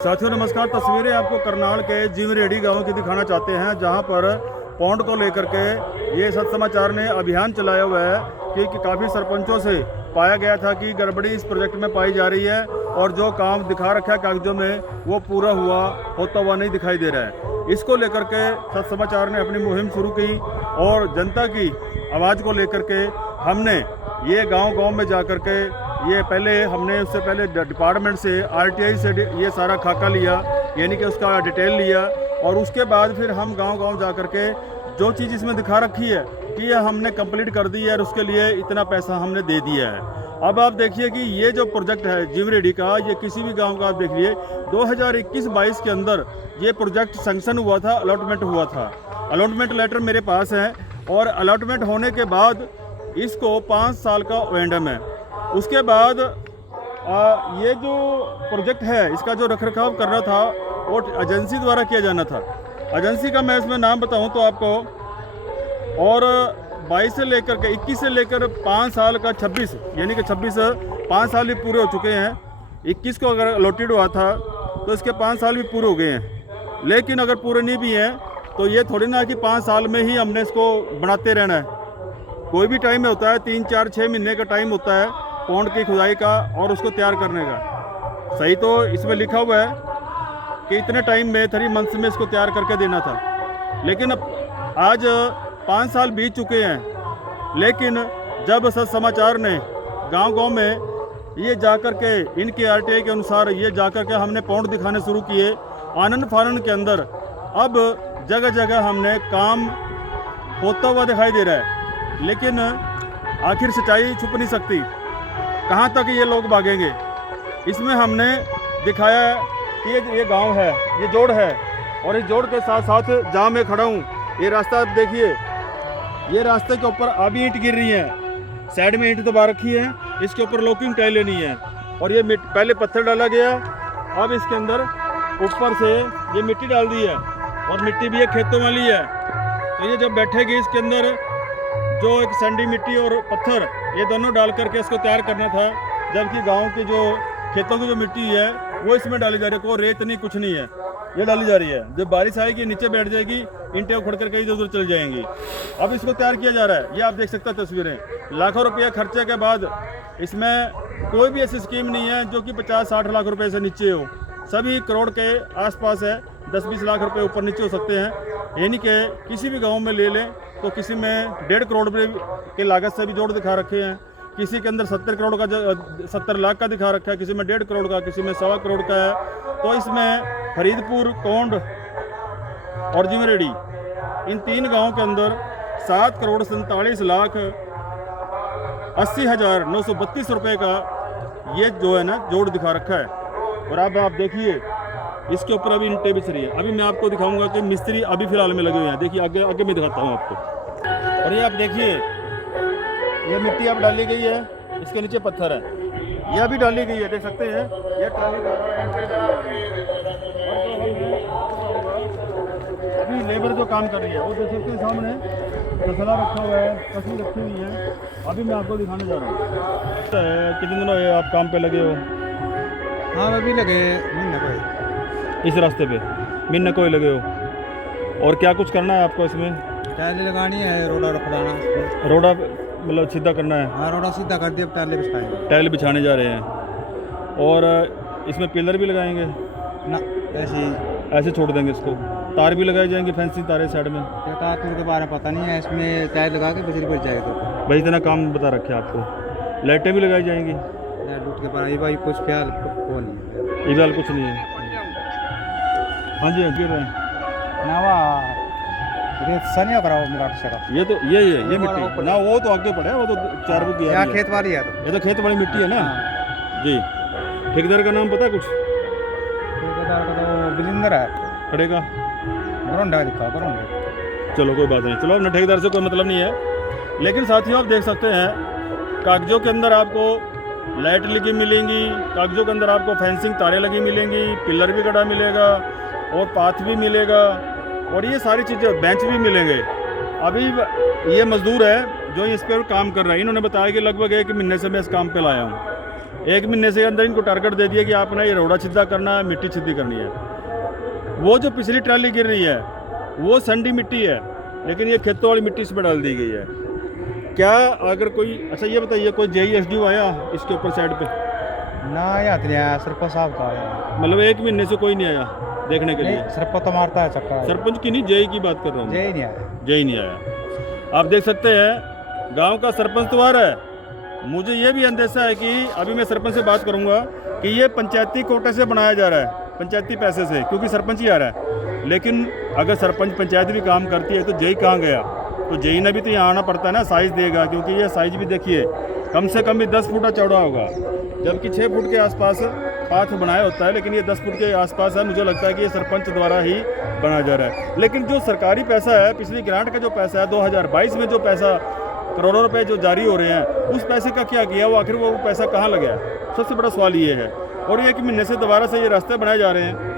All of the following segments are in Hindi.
साथियों नमस्कार। तस्वीरें आपको करनाल के जीवरेडी गांव की दिखाना चाहते हैं, जहां पर पौंड को लेकर के ये सच समाचार ने अभियान चलाया हुआ है कि काफ़ी सरपंचों से पाया गया था कि गड़बड़ी इस प्रोजेक्ट में पाई जा रही है और जो काम दिखा रखा है कागजों में वो पूरा होता हुआ नहीं दिखाई दे रहा है। इसको लेकर के सच समाचार ने अपनी मुहिम शुरू की और जनता की आवाज़ को लेकर के हमने ये गाँव में जा कर के हमने उससे पहले डिपार्टमेंट से आरटीआई से ये सारा खाका लिया, यानी कि उसका डिटेल लिया, और उसके बाद फिर हम गांव जा कर के जो चीज़ इसमें दिखा रखी है कि ये हमने कंप्लीट कर दी है और उसके लिए इतना पैसा हमने दे दिया है। अब आप देखिए कि ये जो प्रोजेक्ट है जीवरेडी का, ये किसी भी गांव का आप देखिए 2021-22 के अंदर ये प्रोजेक्ट सैंक्शन हुआ था, अलॉटमेंट हुआ था। अलॉटमेंट लेटर मेरे पास है और अलॉटमेंट होने के बाद इसको 5 साल का वेंडम है। उसके बाद ये जो प्रोजेक्ट है इसका जो रखरखाव करना था वो एजेंसी द्वारा किया जाना था। एजेंसी का मैं इसमें नाम बताऊं तो आपको, और 22 से लेकर के 21 से लेकर 5 साल का 26, यानी कि 5 साल भी पूरे हो चुके हैं। 21 को अगर अलॉटेड हुआ था तो इसके 5 साल भी पूरे हो गए हैं। लेकिन अगर पूरे नहीं भी हैं तो ये थोड़ी ना कि 5 साल में ही हमने इसको बनाते रहना है। कोई भी टाइम होता है, 3, 4, 6 महीने का टाइम होता है पौंड की खुदाई का और उसको तैयार करने का। सही तो इसमें लिखा हुआ है कि इतने टाइम में 3 मंथ्स में इसको तैयार करके देना था, लेकिन अब आज 5 साल बीत चुके हैं। लेकिन जब सच समाचार ने गांव में ये जाकर के इनकी आरटीआई के अनुसार ये जाकर के हमने पौंड दिखाने शुरू किए, आनंद फानन के अंदर अब जगह जगह हमने काम होता हुआ दिखाई दे रहा है। लेकिन आखिर सच्चाई छुप नहीं सकती, कहाँ तक ये लोग भागेंगे। इसमें हमने दिखाया कि ये गांव है, ये जोड़ है, और इस जोड़ के साथ साथ जहाँ मैं खड़ा हूँ ये रास्ता आप देखिए, ये रास्ते के ऊपर अभी ईंट गिर रही है, साइड में ईंट दबा रखी है, इसके ऊपर लॉकिंग टाइल लेनी है, और ये पहले पत्थर डाला गया, अब इसके अंदर ऊपर से ये मिट्टी डाल दी है, और मिट्टी भी ये खेतों वाली है। तो ये जब बैठेगी इसके अंदर जो एक सैंडी मिट्टी और पत्थर ये दोनों डाल करके इसको तैयार करना था, जबकि गांव की जो खेतों की जो मिट्टी है वो इसमें डाली जा रही है। कोई रेत नहीं, कुछ नहीं है, ये डाली जा रही है। जब बारिश आएगी नीचे बैठ जाएगी, ईंटें उखड़ करके इधर उधर चली जाएंगी। अब इसको तैयार किया जा रहा है, ये आप देख सकते हैं तस्वीरें। लाखों रुपये खर्चे के बाद इसमें कोई भी ऐसी स्कीम नहीं है जो कि 50-60 लाख रुपये से नीचे हो। सभी करोड़ के आसपास है, 10-20 लाख रुपये ऊपर नीचे हो सकते हैं। यानी कि किसी भी गांव में ले लें तो किसी में 1.5 करोड़ के लागत से भी जोड़ दिखा रखे हैं, किसी के अंदर 70 लाख का दिखा रखा है, किसी में 1.5 करोड़ का, किसी में 1.25 करोड़ का है। तो इसमें फरीदपुर, पौंड और जीवरेडी इन 3 गाँव के अंदर 7 करोड़ 47 लाख 80,932 रुपये का ये जो है ना जोड़ दिखा रखा है। और अब आप देखिए इसके ऊपर अभी ईंटें बिछ रही है। अभी मैं आपको दिखाऊंगा कि मिस्त्री अभी फिलहाल में लगे हुए हैं। देखिए आगे मैं दिखाता हूँ आपको। और ये आप देखिए, ये मिट्टी अब डाली गई है, इसके नीचे पत्थर है, ये अभी डाली गई है, देख सकते हैं। ये ट्राली अभी लेबर जो काम कर रही है वो देख सकते हैं, सामने तसला रखा हुआ है, तस्वीर रखी हुई है। अभी मैं आपको दिखाने जा रहा हूँ। कितने दिनों ये आप काम पे लगे हो? हाँ अभी लगे महीना कोई इस रास्ते पे महीने कोई लगे हो। और क्या कुछ करना है आपको इसमें? टाइलें लगानी है, रोड़ा रखवाना, रोड़ा मतलब सीधा करना है। हाँ रोड़ा सीधा कर दिया, टाइलें बिछाएंगे। टाइल बिछाने जा रहे हैं। और इसमें पिलर भी लगाएंगे ना? ऐसे छोड़ देंगे इसको? तार भी लगाई जाएंगे, फेंसिंग तारे साइड में? तार के बारे में पता नहीं है, इसमें टाइल लगा के बिजली बच जाएगी। तो भाई इतना काम बता रखे आपको। लाइटें भी लगाई जाएंगी? लूट के बारे भाई कुछ ख्याल को नहीं, इधर कुछ नहीं है। हाँ जी गिर रहे हैं सनिया कराओ मेरा का। ये तो ये मिट्टी ना, वो तो आगे पड़ा है, वो तो 4 फुट गया है। खेत वाली है, तो ये तो खेत वाली मिट्टी है ना जी। ठेकेदार का नाम पता है कुछ? ठेकेदार का तो बिलिंदर है, खड़े का बरोंडा दिखा बरोंडा। चलो कोई बात नहीं, चलो अपने ठेकेदार से कोई मतलब नहीं है। लेकिन साथियों आप देख सकते हैं कागजों के अंदर आपको लाइट लगी मिलेंगी, कागजों के अंदर आपको फेंसिंग तारें लगी मिलेंगी, पिलर भी गड़ा मिलेगा, और पाथ भी मिलेगा, और ये सारी चीज़ें, बेंच भी मिलेंगे। अभी ये मजदूर है जो इस पर काम कर रहा है, इन्होंने बताया कि लगभग 1 महीने से मैं इस काम पे लाया हूँ। 1 महीने से अंदर इनको टारगेट दे दिया कि आपने ये रोड़ा सीधा करना है, मिट्टी सीधी करनी है। वो जो पिछली ट्राली गिर रही है वो संडी मिट्टी है, लेकिन ये खेतों वाली मिट्टी इसमें डाल दी गई है। क्या अगर कोई, अच्छा ये बताइए, कोई JSDO आया इसके ऊपर साइड पे? ना यार नहीं आया, सरपंच साहब का आया। मतलब 1 महीने से कोई नहीं आया देखने के लिए? नहीं, सरपंच तो मारता है चक्का। सरपंच की नहीं, जेई की बात कर रहा हूँ। जय नहीं आया। जेई नहीं आया। आप देख सकते हैं गांव का सरपंच तो आ रहा है। मुझे ये भी अंदेशा है कि अभी मैं सरपंच से बात करूंगा कि ये पंचायती कोटे से बनाया जा रहा है, पंचायती पैसे से, क्योंकि सरपंच ही आ रहा है। लेकिन अगर सरपंच पंचायत भी काम करती है तो जेई कहाँ गया? तो जेई ने भी तो यहाँ आना पड़ता है ना, साइज़ देगा, क्योंकि ये साइज़ भी देखिए कम से कम भी 10 फुट चौड़ा होगा, जबकि 6 फुट के आसपास पाथ बनाया होता है, लेकिन ये 10 फुट के आसपास है। मुझे लगता है कि ये सरपंच द्वारा ही बनाया जा रहा है। लेकिन जो सरकारी पैसा है, पिछली ग्रांट का जो पैसा है, 2022 में जो पैसा करोड़ों रुपए जो जारी हो रहे हैं, उस पैसे का क्या किया? वो आखिर वो पैसा कहाँ लगा है? सबसे बड़ा सवाल ये है। और ये कि महीने से दोबारा से ये रास्ते बनाए जा रहे हैं।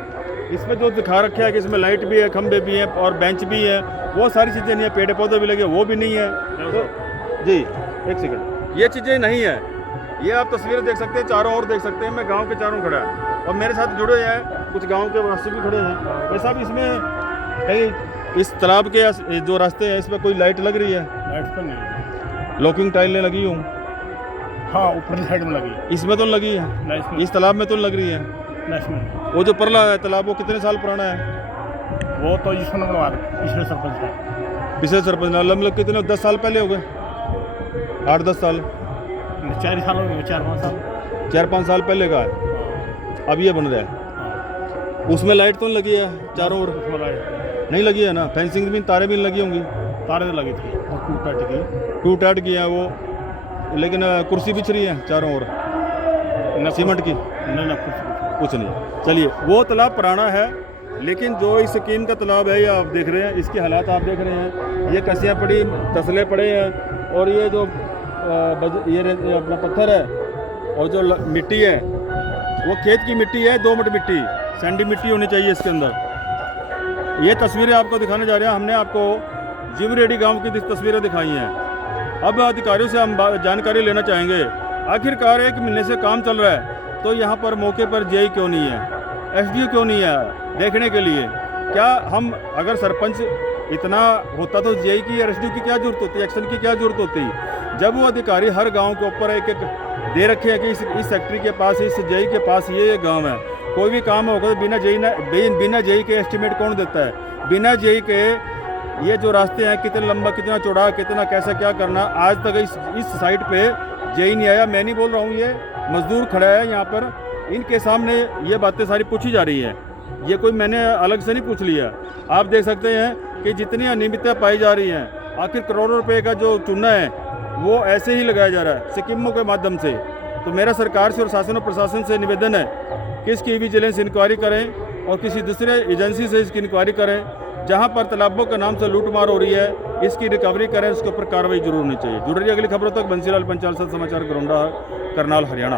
इसमें जो दिखा रखा है कि इसमें लाइट भी है, खंबे भी हैं और बेंच भी है, वो सारी चीज़ें नहीं है। पेड़ पौधे भी लगे, वो भी नहीं है। तो जी एक सेकंड, ये चीज़ें नहीं है। ये आप तस्वीरें देख सकते हैं, चारों ओर देख सकते हैं। मैं गांव के चारों खड़ा है और मेरे साथ जुड़े हैं कुछ गांव के वासी भी खड़े हैं। वैसा भी इसमें कहीं इस तालाब के जो रास्ते हैं इसमें कोई लाइट लग रही है? लाइट तो नहीं, लॉकिंग टाइलें लगी हूँ, हाँ ऊपर साइड में लगी, इसमें तो लगी है, लाइट में, इस तालाब में तो लग रही है। में। वो जो परला है तालाब, वो कितने साल पुराना है? वो तो इसमें बनवा पिछले सरपंच का, पिछले सरपंच मतलब कितने 10 साल पहले हो गए? 8-10 साल, 4 साल हो गए, 4-5 साल। 4-5 साल पहले का है। अब ये बन रहा है। हाँ, उसमें लाइट तो नहीं लगी है चारों ओर? उसमें लाइट नहीं लगी है ना। फेंसिंग भी, तारे भी लगी होंगी? तारे तो लगी थी, वो टूट टाट की, टूट टाट की है वो, लेकिन कुर्सी बिछ रही है चारों ओर सीमेंट की? नहीं ना कुछ नहीं। चलिए, वो तालाब पुराना है, लेकिन जो इस स्कीम का तालाब है ये आप देख रहे हैं, इसके हालात आप देख रहे हैं। ये कसियाँ पड़ी, तसले पड़े हैं, और ये जो ये अपना पत्थर है और जो मिट्टी है वो खेत की मिट्टी है, दोमट मिट्टी, सैंडी मिट्टी होनी चाहिए इसके अंदर। ये तस्वीरें आपको दिखाने जा रहे हैं। हमने आपको जिवरेडी गांव की तस्वीरें दिखाई हैं। अब अधिकारियों से हम जानकारी लेना चाहेंगे। आखिरकार 1 महीने से काम चल रहा है, तो यहाँ पर मौके पर जेई क्यों नहीं है, SDO क्यों नहीं है देखने के लिए? क्या हम, अगर सरपंच इतना होता तो जेई की या SDO की क्या जरूरत होती, एक्शन की क्या जरूरत होती? जब वो अधिकारी हर गांव के ऊपर एक दे रखे हैं कि इस फैक्ट्री के पास, इस जेई के पास ये गांव है, कोई भी काम होगा तो बिना जेई के एस्टिमेट कौन देता है? बिना जेई के ये जो रास्ते हैं, कितना लंबा, कितना चौड़ा, कितना कैसा क्या करना, आज तक इस साइड पे जेई नहीं आया। मैं नहीं बोल रहा हूँ, ये मजदूर खड़ा है यहाँ पर, इनके सामने ये बातें सारी पूछी जा रही है। ये कोई मैंने अलग से नहीं पूछ लिया। आप देख सकते हैं कि जितनी अनियमितता पाई जा रही हैं, आखिर करोड़ों रुपए का जो चूना है वो ऐसे ही लगाया जा रहा है स्कीमों के माध्यम से। तो मेरा सरकार से और शासन और प्रशासन से निवेदन है कि इसकी विजिलेंस इंक्वायरी करें और किसी दूसरे एजेंसी से इसकी इंक्वायरी करें। जहां पर तालाबों के नाम से लूटमार हो रही है, इसकी रिकवरी करें, उसके ऊपर कार्रवाई जरूर होनी चाहिए। जुड़ रही अगली खबरों तक बंसीलाल पंचाल, समाचार, गरोंडा, करनाल, हरियाणा।